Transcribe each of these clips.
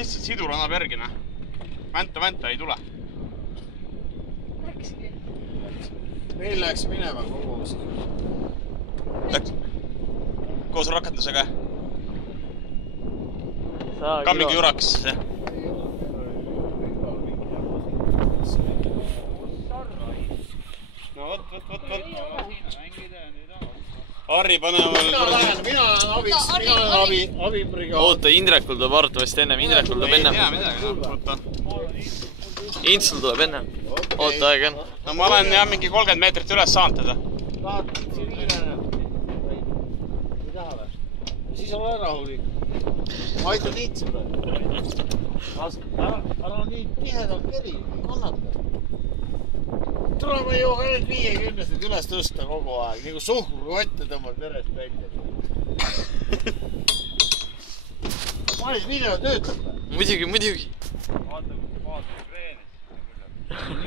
lihtsalt sidur annab järgi, noh. Vänta ei tule. Läkski. Meil läks minema kogu Läks koos rakendusega. Ka mingi juraks, jah. No võt. Harri, pane omal... Mina olen abibrigaad. Oota, Indrekul tuleb arvatavasti ennem. Indrekul tuleb ennem. Ei tea midagi, oota. Intsul tuleb ennem. Oota, aeg on. No ma olen jah mingi 30 meetrit üles saanud teda. Tahad tsiviilene? Ei taha või? Siis ole rahulik. Ma aitan Iitsi praegu. Ära nii tihedalt keri, kannata. Tule ma ei joo ka need 50-sed üles tõsta kogu aeg, nagu suhkrukotte tõmbad verest välja. Maris video töötab või? Muidugi. Vaata kreenis.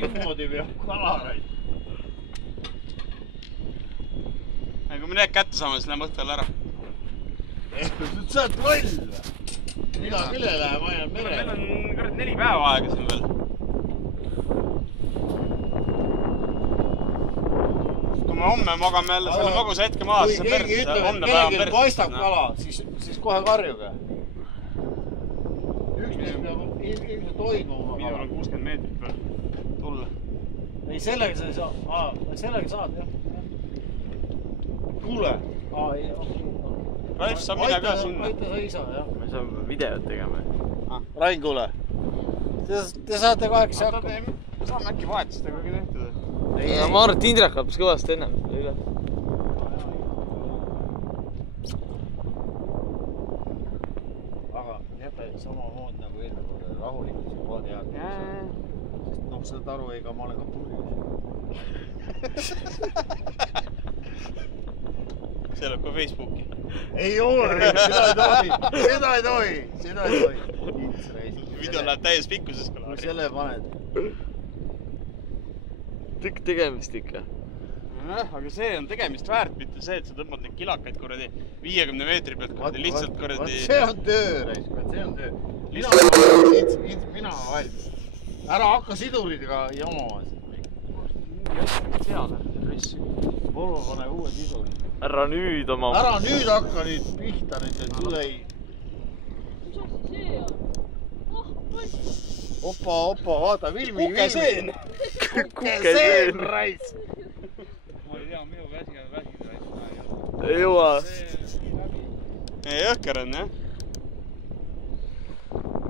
Niimoodi veab kalaraid. Kui me need kätte saame, siis läheme õhtul ära. Nüüd sa oled loll või? Mille läheb ajan mere? Meil on 4 päeva aega siin veel. Kui me homme magame jälle selle magusa hetke maha, siis on perse. Kui kellelgi paistab kala, siis kohe karjuge. Üks mees peab ilmselt toimuma. Minul on 60 meetrit veel tulla. Ei, sellega sa ei saa. Sellega saad, jah. Kuule. Raif, sa mine ka sinna. Aita sa isa, jah. Me saame videot tegema. Rain, kuule. Te saate kaheksa hakkama. Me saame äkki vahetustega ka tehtud. Ma arvan, et Indrek happis kõvasti ennem üle. Aga jäta samamoodi nagu eelmine kord rahulikult siin kohe teada. Sest saad aru, ega ma olen ka purjus. See läheb ka Facebooki. Ei ole, seda ei tohi. Video läheb täies pikkuses ka. Kui selle paned. Tükk tegemist ikka. Aga see on tegemist väärt, mitte see, et sa tõmbad neid kilakaid kuradi 50 meetri pealt kuradi lihtsalt kuradi... See on töö, Reis, see on töö. Mina olen valmis. Ära hakka siduridega jamama. Volvo pane uue sidurid. Ära nüüd oma... Ära nüüd hakka nüüd pihta nüüd, et sulle ei... Opa, vaata, Vilmi... Kukeseen! Kukeseen, Rais! Ma ei tea, minu väsi Rais. Ei jõua. Ei, jõhker on, jah?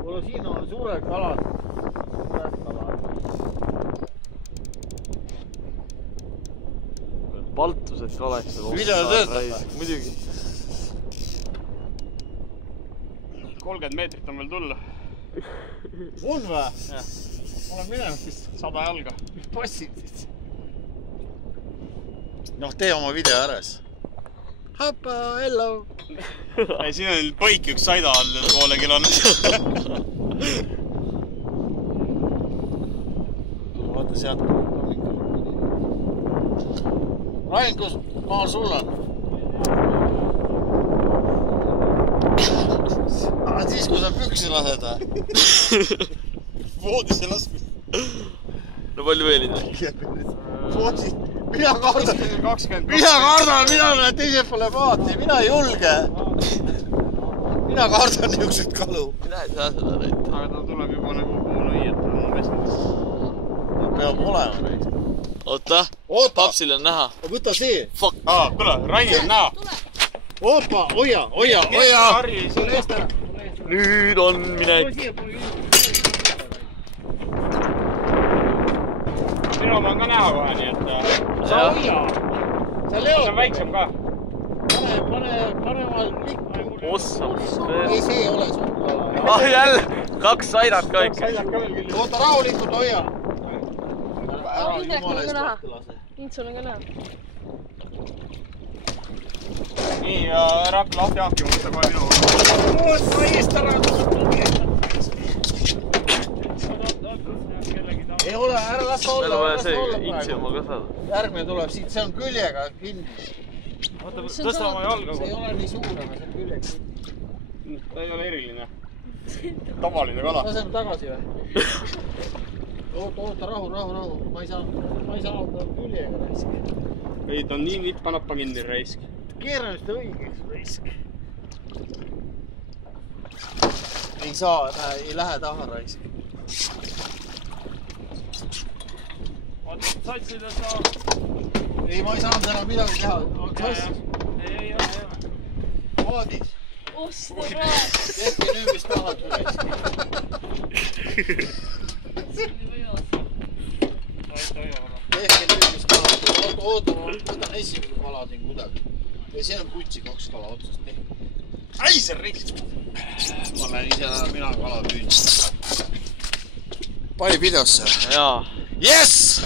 Kuule, siin on suured kalad. Paltused ka oleks. Video töötab? Muidugi. 30 meetrit on veel tulla. On või? Jah. Olen minemas siis 100 jalga. Mis passid siis? Noh, tee oma video äres. Hoppa, hello! Ei, siin on põik üks saida all poole kilone. Vaata sealt hommikul. Rain, kus maal sul on? Siis, kui sa püksi lased või? Voodisse laskmist. No palju veel ei tea. Voodi, mina kardan, 22. mina olen teisel poole paati, mina ei julge. Mina kardan niisuguseid kalu. Mina ei saa seda näita. Aga ta tuleb juba nagu kuulõi, et ta on vestades. Ta peab olema neid. Oota, papsil on näha. Võta see. Fuck. Kuule, Rainil on näha. Opa, hoia. Harri, siin eest ära. Nüüd on minek. Minu oma on ka näha kohe, nii et... Sa hoia. Sa Leo. See on väiksem ka. Pane vahel likku. Ossa. Ei, see ei ole sul kala. Jälle, 2 saidat ka ikka. Oota, rahulikult hoia. Ära jumala eest näha. lahti lase. Intsul on ka näha. Nii, ja ära hakka lahti haakima, võtta kohe minu. Oota, eest ära. Ei ole, ära las olla. Meil on vaja see Intsi oma ka saada. Järgmine tuleb siit, see on küljega kinni. Oota, tõsta oma jalga. See ei ole nii suur, aga see on küljega kinni. Ta ei ole eriline. tavaline kala . laseme tagasi või ? oota , rahu . ma ei saa küljega raisk . ei , ta on nii nippa-nappa kinni raisk . keera nüüd seda õigeks raisk . ei saa , ei lähe taha raisk . oota , satsida saa . ei , ma ei saanud enam midagi teha . ei ole . paadis . oh , seda praegu . tehke nüüd vist alati raisk . see oli võimas . tehke nüüd vist alati . oota , ma võtan esimese kala siin kuidagi . ja see on kutsi 2 kala otsast tehtud . ai , see raisk . ma lähen ise , mina kala püüdsin . pani videosse . jaa . Yes!